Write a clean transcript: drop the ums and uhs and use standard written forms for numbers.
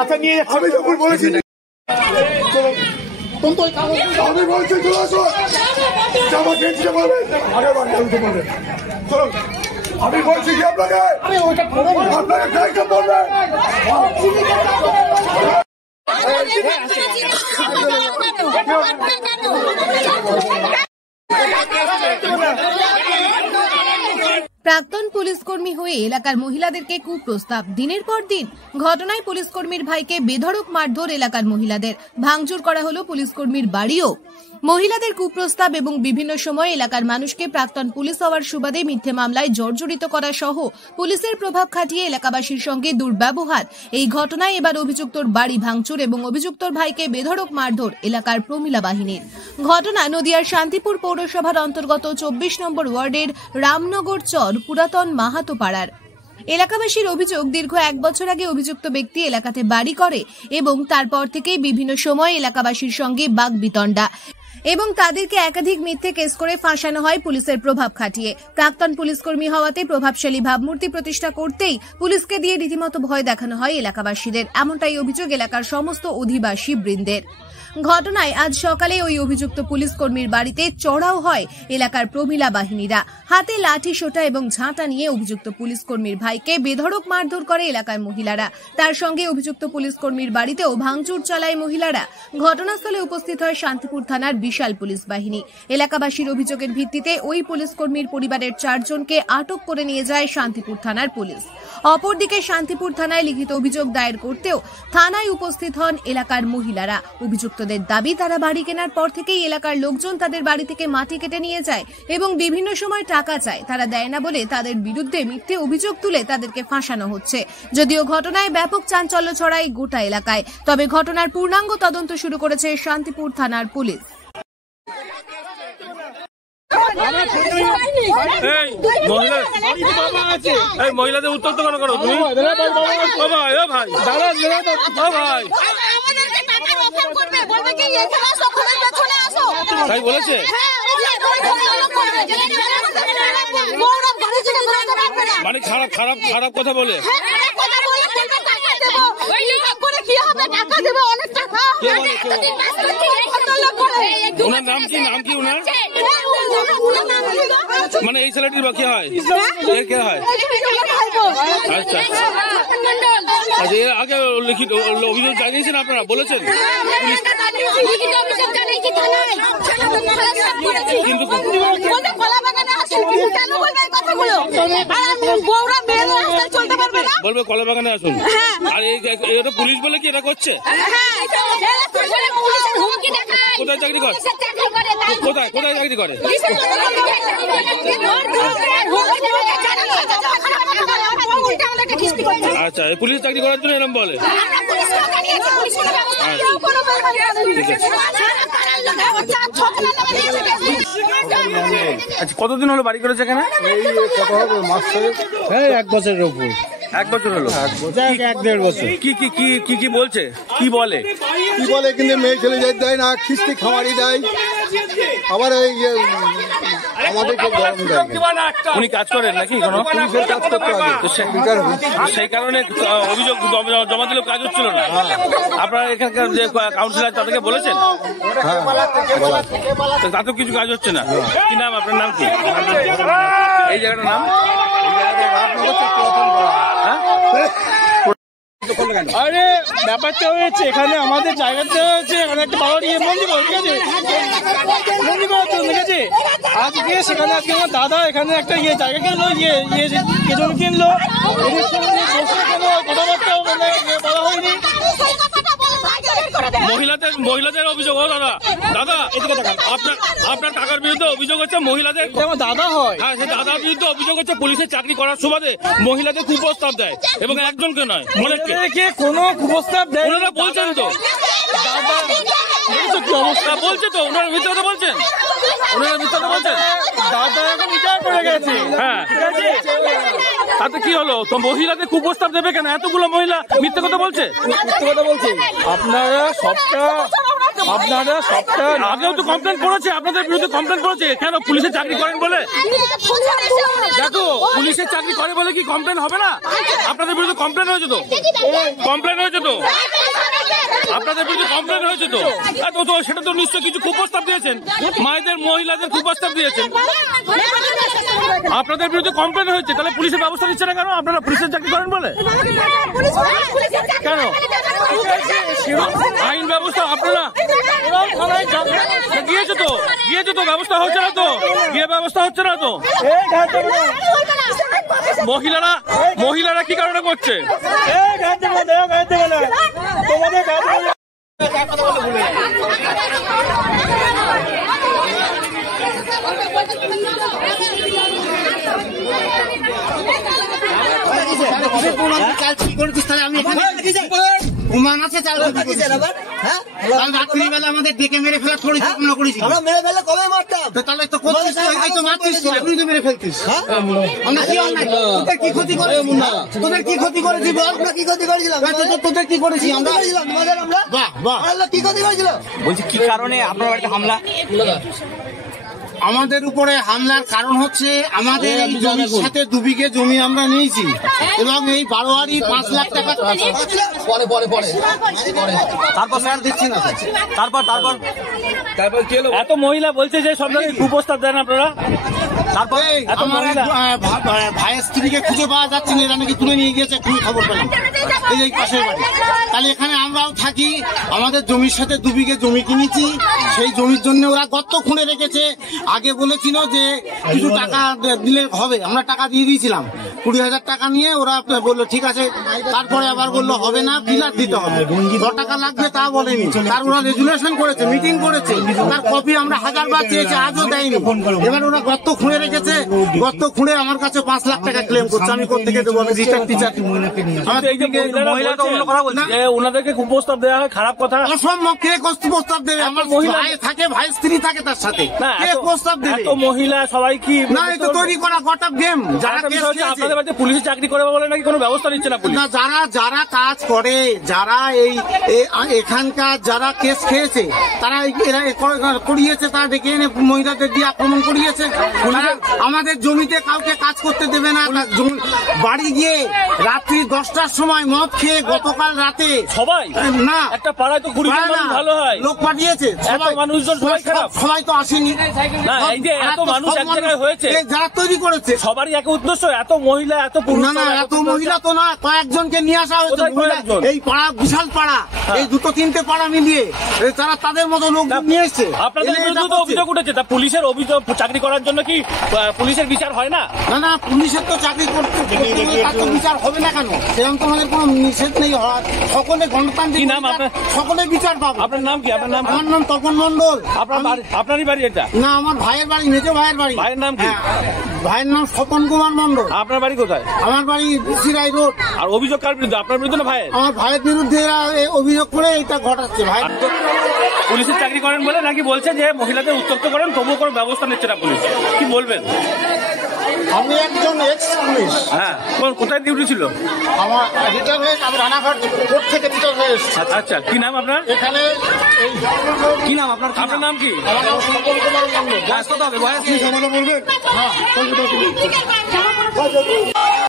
আচ্ছা নিয়ে যাচ্ছি, আমি যখন বলেছি আমি বলছি চলে আসো, জামা গেঞ্জিটা পাবেন আগে বাড়ি আনতে পারবেন। চলুন আমি বলছি কি আপনাকে গাড়িটা বলবেন। প্রাক্তন পুলিশকর্মী হয়ে এলাকার মহিলাদেরকে কুপ্রস্তাব, দিনের পর দিন ঘটনায় পুলিশকর্মীর ভাইকে বেধড়ক মারধর এলাকার মহিলাদের, ভাঙচুর করা হলো পুলিশকর্মীর বাড়িও। মহিলাদের কুপ্রস্তাব এবং বিভিন্ন সময় এলাকার মানুষকে প্রাক্তন পুলিশ হওয়ার সুবাদে মিথ্যে মামলায় জর্জরিত করা সহ পুলিশের প্রভাব খাটিয়ে এলাকাবাসীর সঙ্গে দুর্ব্যবহার, এই ঘটনায় এবার অভিযুক্তর বাড়ি ভাঙচুর এবং অভিযুক্তর ভাইকে বেধড়ক মারধর এলাকার প্রমিলা বাহিনীর। ঘটনা নদিয়ার শান্তিপুর পৌরসভার অন্তর্গত 24 নম্বর ওয়ার্ডের রামনগর চর পুরাতন মাহাতো পাড়ার। এলাকাবাসীর অভিযোগ, দীর্ঘ 1 বছর আগে অভিযুক্ত ব্যক্তি এলাকাতে বাড়ি করে এবং তারপর থেকেই বিভিন্ন সময় এলাকাবাসীর সঙ্গে বাগবিতণ্ডা এবং তাদেরকে একাধিক মিথ্যে কেস করে ফাঁসানো হয় পুলিশের প্রভাব খাটিয়ে। প্রাক্তন পুলিশকর্মী হওয়াতে প্রভাবশালী ভাবমূর্তি প্রতিষ্ঠা করতেই পুলিশকে দিয়ে রীতিমতো ভয় দেখানো হয় এলাকাবাসীদের, এমনটাই অভিযোগ এলাকার সমস্ত অধিবাসী বৃন্দের। ঘটনায় আজ সকালে ওই অভিযুক্ত পুলিশকর্মীর বাড়িতে চড়াও হয় এলাকার প্রমিলা বাহিনীরা। হাতে লাঠি সোঁটা এবং ঝাঁটা নিয়ে অভিযুক্ত পুলিশকর্মীর ভাইকে বেধড়ক মারধর করে এলাকার মহিলারা। তার সঙ্গে অভিযুক্ত পুলিশকর্মীর বাড়িতেও ভাঙচুর চালায় মহিলারা। ঘটনাস্থলে উপস্থিত হয় শান্তিপুর থানার বিশাল পুলিশ বাহিনী। এলাকাবাসীর অভিযোগের ভিত্তিতে ওই পুলিশকর্মীর পরিবারের 4 জনকে আটক করে নিয়ে যায় শান্তিপুর থানার পুলিশ। অপরদিকে শান্তিপুর থানায় লিখিত অভিযোগ দায়ের করতেও থানায় উপস্থিত হন এলাকার মহিলারা। অভিযুক্তদের দাবি, তারা বাড়ি কেনার পর থেকেই এলাকার লোকজন তাদের বাড়ি থেকে মাটি কেটে নিয়ে যায় এবং বিভিন্ন সময় টাকা চায়, তারা দেয় না বলে তাদের বিরুদ্ধে মিথ্যে অভিযোগ তুলে তাদেরকে ফাঁসানো হচ্ছে। যদিও ঘটনায় ব্যাপক চাঞ্চল্য ছড়ায় গোটা এলাকায়, তবে ঘটনার পূর্ণাঙ্গ তদন্ত শুরু করেছে শান্তিপুর থানার পুলিশ। মহিলাদের উত্তপ্ত কেন করো তুমি? তাই বলেছে, মানে খারাপ খারাপ খারাপ কথা বলে। ওনার নাম কি? নাম কি ওনার? মানে এই ছেলেটির বাকি হয়, এর কে হয়? আচ্ছা আচ্ছা, এর আগে লিখিত অভিযোগ জানিয়েছেন আপনারা? বলেছেন কিন্তু বলবে কলা বাগানে আসুন। আর এটা পুলিশ বলে কি এটা করছে? কোথায় চাকরি করে? কোথায় কোথায় চাকরি করে? আচ্ছা, পুলিশ চাকরি করার জন্য এরকম বলে। আচ্ছা, কতদিন হলো বাড়ি করেছে এখানে? হ্যাঁ, 1 বছরের উপর। 1 বছর হলো? 1-1.5 বছর। কি বলছে? কি বলে কিন্তু মেয়ে ছেলে যেতে দেয় না, খিস্তি খামারি দেয়, আবার আমাদেরকে গরম দেয়। উনি কাজ করেন নাকি? কোনো পুলিশের কাজ করতে হবে, সেই কারণে অভিযোগ জমা দিলেও কাজ হচ্ছিল না। আপনারা এখানকার যে কাউন্সিলর তাদেরকে বলেছেন? তাতেও কিছু কাজ হচ্ছে না। কি নাম আপনার? নাম কি? এই জায়গাটার নাম? আরে ব্যাপারটা হয়েছে, এখানে আমাদের জায়গাতে হয়েছে, এখানে একটা বাবার মন্দির, ঠিক আছে, মন্দির ঠিক আছে। আজকে সেখানে আজকে আমার দাদা এখানে একটা জায়গা কিনলো, জমি কিনলো, কথাবার্তা মানে বলা হয়নি। মহিলাদের অভিযোগ। ও দাদা, দাদা আপনার টাকার বিরুদ্ধে অভিযোগ হচ্ছে মহিলাদের? আমার দাদা হয়। হ্যাঁ, সেই দাদার বিরুদ্ধে অভিযোগ হচ্ছে পুলিশের চাকরি করার সুবাদে মহিলাদের কুপ্রস্তাব দেয় এবং একজনকে নয়, অনেককে। কোনো কুপ্রস্তাব দেয়? ওনারা বলছেন তো, বলছে তো, ওনারা মিথ্যা কথা বলছেন। দাদা এখন বিচার করে গেছে। হ্যাঁ, তাতে কি হলো? তো মহিলাদের কুপ্রস্তাব দেবে কেন? এতগুলো মহিলা মিথ্যে কথা বলছে। আপনারা সবটা আপনারা সবটা আগেও তো কমপ্লেন করেছে, আপনাদের বিরুদ্ধে কমপ্লেন করেছে, কেন পুলিশের চাকরি করেন বলে? দেখো পুলিশের চাকরি করে বলে কি কমপ্লেন হবে না? আপনাদের বিরুদ্ধে কমপ্লেন হয়েছে তো, কমপ্লেন হয়েছে তো, আপনাদের বিরুদ্ধে কমপ্লেন হয়েছে তো, তো সেটা তো নিশ্চয়ই কিছু কুপ্রস্তাব দিয়েছেন, মায়েদের মহিলাদের কুপ্রস্তাব দিয়েছেন, আপনাদের বিরুদ্ধে কমপ্লেন হয়েছে, তাহলে পুলিশের ব্যবস্থা নিচ্ছে না কেন? আপনারা পুলিশের চাকরি করেন বলে কেন? আইন ব্যবস্থা আপনারা গিয়েছে তো ব্যবস্থা হচ্ছে না তো, গিয়ে ব্যবস্থা হচ্ছে না তো। মহিলারা কি কারণে করছে? প্রমাণ আছে চাল রাত্রিবেলা আমাদের ডেকে মেরে ফেলা থোড়ি কল্পনা করেছি, মেরে ফেলে কবে মারতাম, তাহলে তো মারতিস, এখনই তো মেরে ফেলতিস। আমরা কি তোদের কি ক্ষতি করে, তোদের কি ক্ষতি করেছি বল? আমরা কি ক্ষতি করেছিলাম? তোদের কি করেছি আমরা? বাহ বাহ, কি ক্ষতি করেছিলাম বলছি। কি কারণে আপনার বাড়িতে হামলা? আমাদের উপরে হামলার কারণ হচ্ছে আমাদের এই জমির সাথে 2 বিঘে জমি আমরা নিয়েছি এবং এই বারোয়ারি 5 লাখ টাকা তারপর স্যার দিচ্ছি না। তারপর এত মহিলা বলছে যে সব জায়গায় কুপ্রস্তাব দেন আপনারা, তারপরে আমার ভাইয়ের স্ত্রীকে খুঁজে পাওয়া যাচ্ছে না, এরা নাকি তুলে নিয়ে গিয়েছে, খুবই খবর পেলাম এই পাশের বাড়ি। তাহলে এখানে আমরাও থাকি, আমাদের জমির সাথে 2 বিঘে জমি কিনেছি, সেই জমির জন্য ওরা গর্ত খুঁড়ে রেখেছে। আগে বলেছিল যে কিছু টাকা দিলে হবে, আমরা টাকা দিয়ে দিয়েছিলাম 20,000 টাকা নিয়ে, ওরা বললো ঠিক আছে, তারপরে আবার বললো হবে না, পিলার দিতে হবে, 10 টাকা লাগবে তা বলেনি, তার ওরা রেজুলেশন করেছে, মিটিং করেছে, তার কপি আমরা 1000 বার চেয়েছি, আজও দেয়নি। এবার ওরা গর্ত খুঁড়ে রেখেছে, গর্ত খুঁড়ে আমার কাছে 5 লাখ টাকা ক্লেম করছে, আমি কোথেকে দেবো? আমি রিটার্ন টিচার, ওনাদেরকে কুপ্রস্তাব দেওয়া হয়, খারাপ কথা। অসম্ভব, কে প্রস্তাব দেবে? আমার ভাই থাকে, ভাই স্ত্রী থাকে তার সাথে, কে প্রস্তাব দেবে? তো মহিলা সবাই কি না, এটা তৈরি করা গট গেম। যারা আপনাদের বাড়িতে পুলিশের চাকরি করে বলে নাকি কোনো ব্যবস্থা নিচ্ছে না পুলিশ? না, যারা কাজ করে, যারা এই এখানকার যারা কেস খেয়েছে, তারা এরা করিয়েছে, তারা ডেকে এনে মহিলাদের দিয়ে আক্রমণ করিয়েছে। আমাদের জমিতে কাউকে কাজ করতে দেবে না, বাড়ি গিয়ে রাত্রি 10টার সময় মদ খেয়ে গতকাল রাতে সবাই না একটা পাড়ায় তো ভালো হয়, লোক পাঠিয়েছে, সবাই মানুষজন সবাই খারাপ, সবাই তো আসেনি। এই যে এত মানুষ এক জায়গায় হয়েছে, যারা তৈরি করেছে সবারই এক উদ্দেশ্য, এত মহিলা এত পুরুষ। না, এত মহিলা তো না, কয়েকজনকে নিয়ে আসা হয়েছে। এই পাড়া বিশাল পাড়া, এই 2-3টে পাড়া মিলিয়ে তারা তাদের মতো লোক নিয়ে এসছে। আপনাদের বিরুদ্ধে তো অভিযোগ উঠেছে, তা পুলিশের অভিযোগ চাকরি করার জন্য কি পুলিশের বিচার হয় না? না, পুলিশের তো চাকরি করতে তার তো বিচার হবে না কেন? সেরকম তো আমাদের কোনো নিষেধ নেই, সকলে গণতান্ত্রিক, সকলে বিচার পাবে। আপনার নাম কি? আপনার নাম? আমার নাম তপন মন্ডল। আপনারই বাড়ি এটা? না, আমার ভাইয়ের বাড়ি, মেজো ভাইয়ের বাড়ি। ভাইয়ের নাম কি? ভাইয়ের নাম স্বপন কুমার মন্ডল। আপনার বাড়ি কোথায়? আমার বাড়ি সিরাই রোড। আর অভিযোগ কার বিরুদ্ধে? আপনার বিরুদ্ধে না ভাইয়ের? আমার ভাইয়ের বিরুদ্ধে অভিযোগ করে এটা ঘটাচ্ছে। ভাই পুলিশের চাকরি করেন বলে নাকি বলছে যে মহিলাদের উত্তপ্ত করেন, তবুও কোনো ব্যবস্থা নিচ্ছে না পুলিশ, কি বলবেন? আমি একজন এক্স পুলিশ। হ্যাঁ, কোথায় ডিউটি ছিল? আমার রিটার্ন হয়ে, আমি রানাঘাট কোর্ট থেকে রিটার্ন হয়ে এসেছি। আচ্ছা, কি নাম আপনার? এখানে কি নাম আপনার? আপনার নাম কি? আমার নাম স্বপন কুমার মন্ডল। বয়স কি বলবেন? হ্যাঁ।